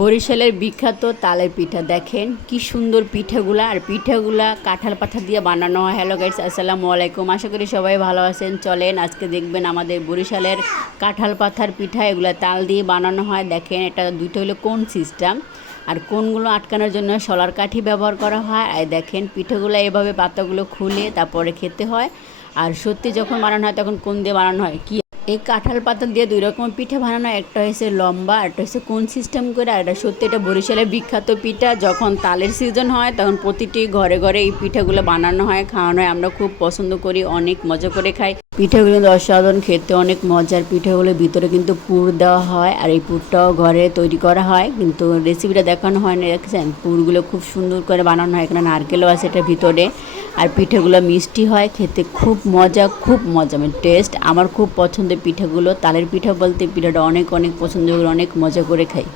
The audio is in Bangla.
বরিশালের বিখ্যাত তালের পিঠা। দেখেন কি সুন্দর পিঠাগুলা আর পিঠাগুলা কাঁঠাল পাঠা দিয়ে বানানো হয়। হ্যালো গাইস আসসালামু আলাইকুম। আশা করি সবাই ভালো আছেন। চলেন আজকে দেখবেন আমাদের বরিশালের কাঁঠাল পাথার পিঠা। এগুলা তাল দিয়ে বানানো হয়। দেখেন এটা দুটো হলো কোন সিস্টেম আর কোনগুলো আটকানোর জন্য শলার কাঠি ব্যবহার করা হয়? আর দেখেন পিঠাগুলো এভাবে পাতাগুলো খুলে তারপরে খেতে হয়। আর সত্যি যখন বানানো হয়, তখন কোন দিয়ে বানানো হয়? কি এই কাঁঠাল পাতা দিয়ে দুই রকম পিঠা বানানো। একটা হচ্ছে লম্বা, একটা হচ্ছে কোন সিস্টেম করে, আর এটা সত্যি এটা বরিশালের বিখ্যাত পিঠা। যখন তালের সিজন হয়, তখন প্রতিটি ঘরে ঘরে এই পিঠাগুলো বানানো হয়, খাওয়ানো হয়। আমরা খুব পছন্দ করি, অনেক মজা করে খাই। পিঠাগুলো কিন্তু অসাধারণ, খেতে অনেক মজার। পিঠাগুলোর ভিতরে কিন্তু পুর দেওয়া হয়, আর এই পুরটাও ঘরে তৈরি করা হয়। কিন্তু রেসিপিটা দেখানো হয় না, দেখছেন? পুরগুলো খুব সুন্দর করে বানানো হয়, এখানে নারকেলও আছে এটার ভিতরে। আর পিঠাগুলো মিষ্টি হয়, খেতে খুব মজা খুব মজা মানে টেস্ট আমার খুব পছন্দের পিঠাগুলো। তালের পিঠা বলতে পিঠাটা অনেক অনেক পছন্দ করে অনেক মজা করে খাই।